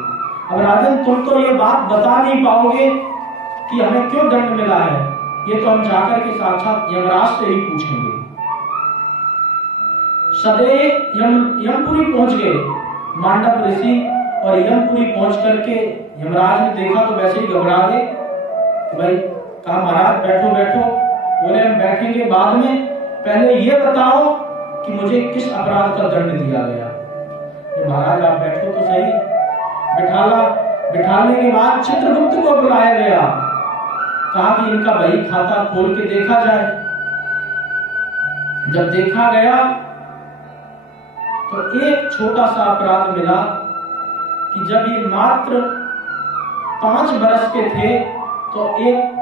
अब राजन, तुम तो ये बात बता नहीं पाओगे कि हमें क्यों दंड मिला है, ये तो हम जाकर के साक्षात यमराज से ही पूछेंगे। सदैव यमपुरी पहुंच गए मांडव ऋषि, और यमपुरी पहुंच करके यमराज ने देखा तो वैसे ही घबरा गए कि भाई, कहा महाराज बैठो बैठो। बोले हम बैठेंगे बाद में, पहले ये बताओ कि मुझे किस अपराध का दंड दिया गया। महाराज आप बैठो तो सही। बिठाने के बाद चित्रगुप्त को बुलाया गया, कहा कि इनका बही खाता खोल के देखा जाए। जब देखा गया तो एक छोटा सा अपराध मिला कि जब ये मात्र 5 बरस के थे तो एक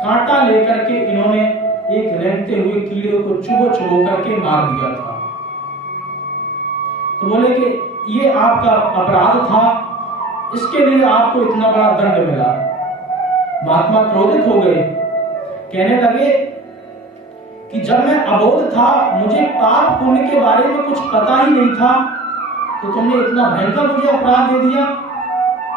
कांटा लेकर के इन्होंने एक रेंगते हुए कीड़े को चुभो करके मार दिया था। तो बोले कि ये आपका अपराध था, इसके लिए आपको इतना बड़ा दंड मिला। महात्मा क्रोधित हो गए, कहने लगे कि जब मैं अबोध था, मुझे पाप पुण्य के बारे में कुछ पता ही नहीं था, तो तुमने इतना भयंकर मुझे अपराध दे दिया।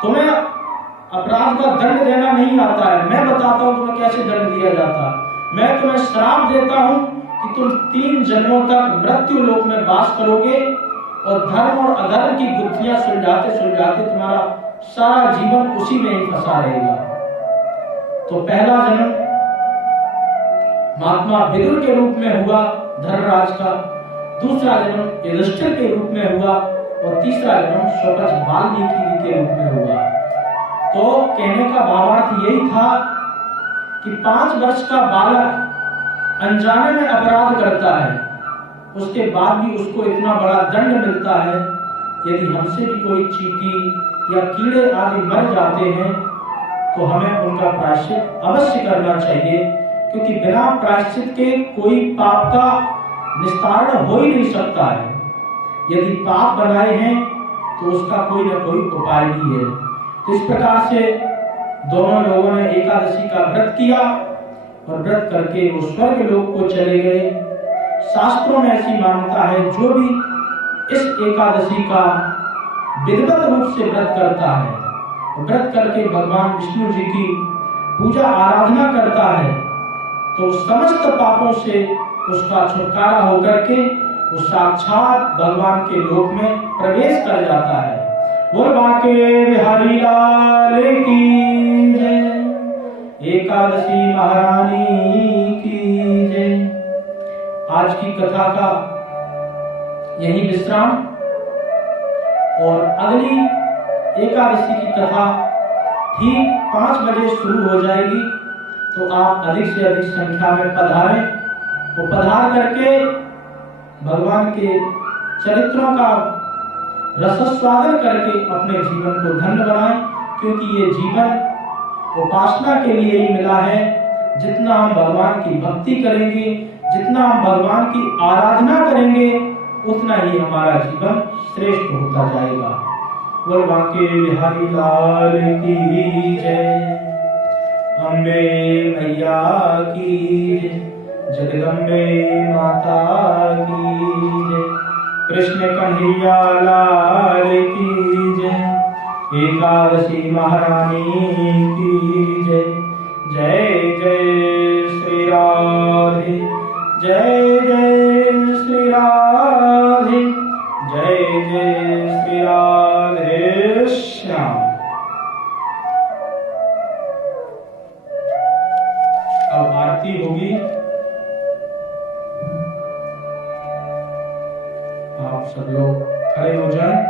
तुम्हें अपराध का दंड देना नहीं आता है, मैं बताता हूं तुम्हें कैसे दंड दिया जाता। मैं तुम्हें श्राप देता हूं कि तुम 3 जन्मों तक मृत्यु लोक में वास करोगे, और धर्म और अधर्म की गुत्थियां सुलझाते सुलझाते तुम्हारा सारा जीवन उसी में ही फंसा रहेगा। तो पहला जन्म महात्मा विदुर के रूप में हुआ धर्मराज का, दूसरा जन्म युधिष्ठिर के रूप में हुआ, और तीसरा जन्म स्वपच वाल्मीकि के रूप में हुआ। तो कहने का भावार्थ यही था कि 5 वर्ष का बालक अनजाने में अपराध करता है, उसके बाद भी उसको इतना बड़ा दंड मिलता है। यदि हमसे भी कोई चींटी या कीड़े आदि मर जाते हैं तो हमें उनका प्रायश्चित अवश्य करना चाहिए, क्योंकि बिना प्रायश्चित के कोई पाप का निस्तारण हो ही नहीं सकता है। यदि पाप बनाए हैं तो उसका कोई न कोई उपाय भी है। तो इस प्रकार से दोनों लोगों ने एकादशी का व्रत किया, और व्रत करके वो स्वर्ग लोक को चले गए। शास्त्रों में ऐसी मान्यता है, जो भी इस एकादशी का विधिवत रूप से व्रत करता है, व्रत करके भगवान विष्णु जी की पूजा आराधना करता है, तो समस्त पापों से उसका छुटकारा होकर के वो साक्षात भगवान के लोक में प्रवेश कर जाता है। बोल बाके बिहारी लाल की जय, एकादशी महारानी की जय। आज की कथा का यही विश्राम, और अगली एकादशी की कथा ठीक 5 बजे शुरू हो जाएगी। तो आप अधिक से अधिक संख्या में पधारें, तो पधार करके भगवान के चरित्रों का रसस्वादन करके अपने जीवन को धन्य बनाएं, क्योंकि ये जीवन उपासना के लिए ही मिला है। जितना हम भगवान की भक्ति करेंगे, जितना हम भगवान की आराधना करेंगे, उतना ही हमारा जीवन श्रेष्ठ होता जाएगा। बोल बांके बिहारी लाल की जय, अम्बे मैया की जय, जगदम्बे माता की जय, कृष्ण कन्हैया लाल की जय, एकादशी महारानी की जय। जय जय श्री राधे, जय जय श्री राधे, जय जय श्री राधे श्याम। अब आरती होगी, आप सब लोग खड़े हो जाएं।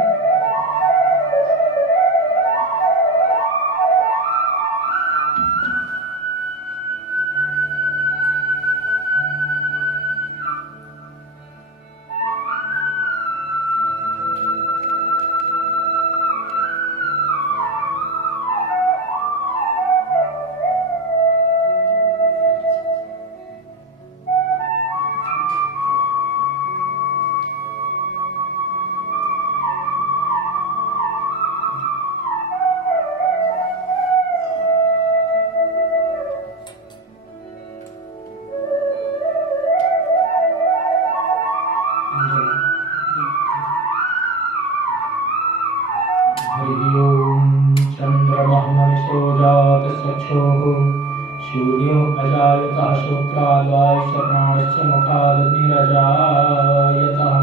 सूर्यो अजायतः श्रोत्राद्वायुश्च प्राणश्च मुखादग्निरजायतः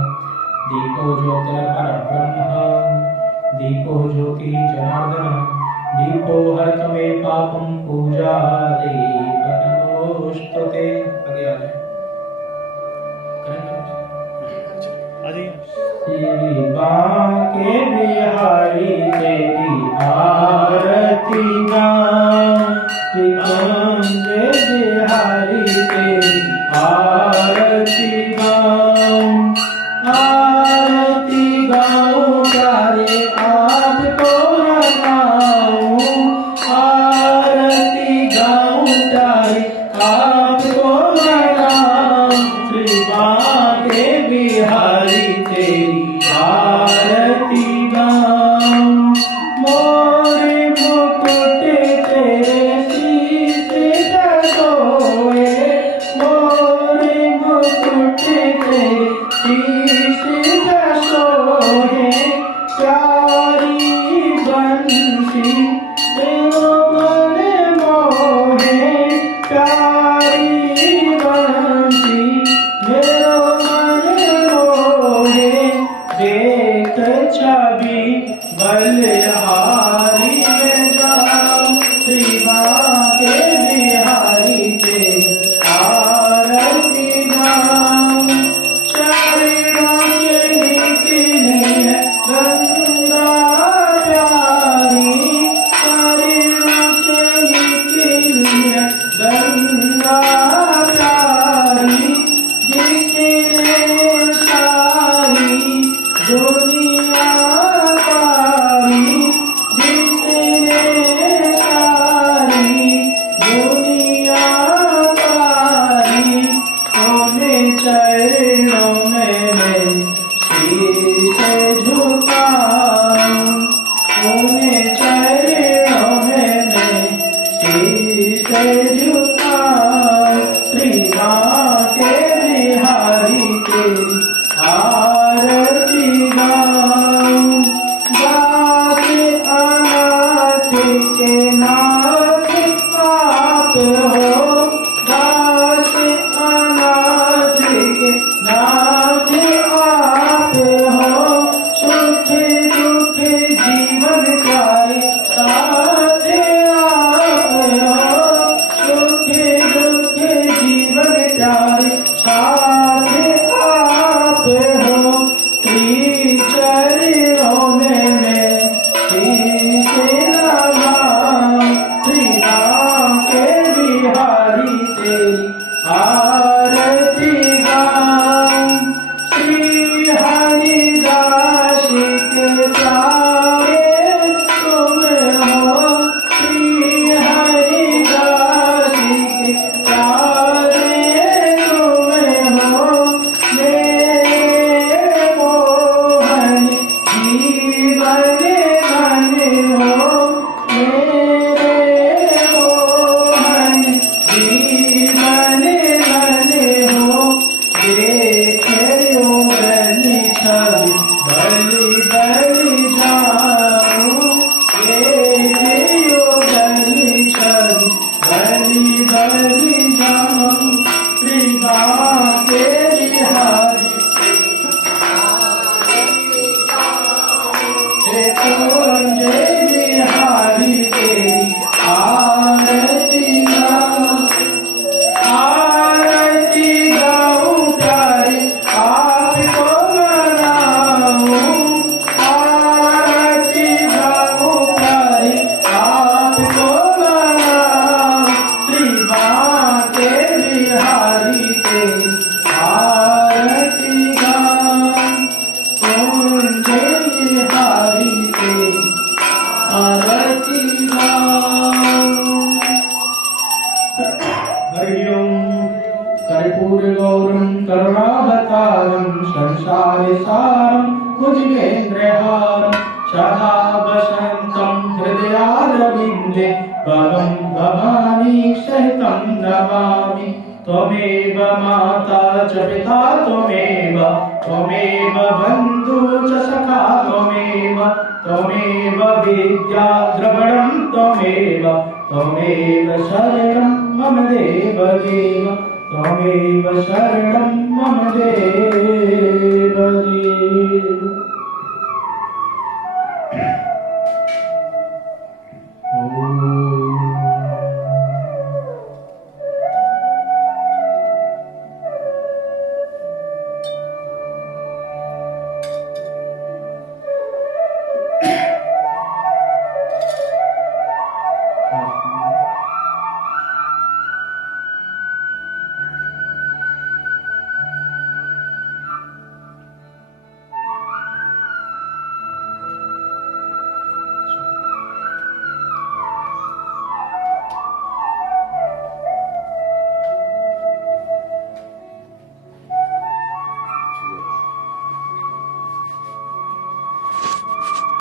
दीपो ज्योतिर्परब्रह्मः दीपो ज्योतिः जनार्दनः दीपो हरत मे पापं पूजा दीपनमोस्तुते। आगे आ जाए श्री बांके बिहारी तेरी आरती गाऊं, श्री बांके बिहारी तेरी आरती गाऊं, आरती गाऊं प्यारे आपको लगाऊं, आरती गाऊं प्यारे आपको लगाऊं, श्री बांके बिहारी तेरी आरती गाऊं। मोरे मुकुट तेरे शीश पर सोए, मोरे मुकुट तेरे शीश पर सोए, प्यारी बंसी तेरो मन मोहे, प्यारी बंसी मेरो मन मोहे, देख छवि बलिहारी में जाऊं, श्री बांके बिहारी तेरी आरती गाऊं। चरणों के निकली है गंगा प्यारी, चरणों के निकली है गंगा प्यारी, जिसने सारी दुनिया पारी, जिसने सारी दुनिया पारी, सोने चरणों में मैं शीश झुकाऊं, सोने चरणों में मैं शीश झुकाऊं, श्री बांके बिहारी तेरी आरती गाऊं। दास अनाथ के नाथ आप हो, दास अनाथ के नाथ आप हो, सुख दुख जीवन प्यारे साथ आप हो, सुख दुख जीवन प्यारे साथ आप हो, चरणों में मैं शीश लगाऊं, श्री बांके बिहारी तेरी आरती गाऊं। श्री हरिदास के प्यारे तुम हो, श्री हरिदास के प्यारे तुम हो, मेरे मोहन जीवन धन हो, मेरे मोहन जीवन धन हो, देखे योगन छवि बलि बलि जाऊं, देखे योगन छवि बलि बलि जाऊं, श्री बांके बिहारी कुंज बिहारी तेरी आरती गाऊं, आरती गाऊं प्यारे आपको मनाऊं, आरती गाऊं प्यारे आपको मनाऊं, श्री बांके बिहारी तेरी आरती गाऊं। कुंज बिहारी तेरी आरती गाऊं। हरि ओम। कर्पूरगौरं करुणावतारं संसारसारं भुजगेन्द्रहारं सदा वसन्तं हृदयारविन्दे भवं भवानी सहितं नमामि। त्वमेव माता च पिता त्वमेव, त्वमेव बन्धु च सखा त्वमेव, त्वमेव विद्या द्रविणं त्वमेव, त्वमेव शरणं मम देवदेव त्वमेव शरणं मम देव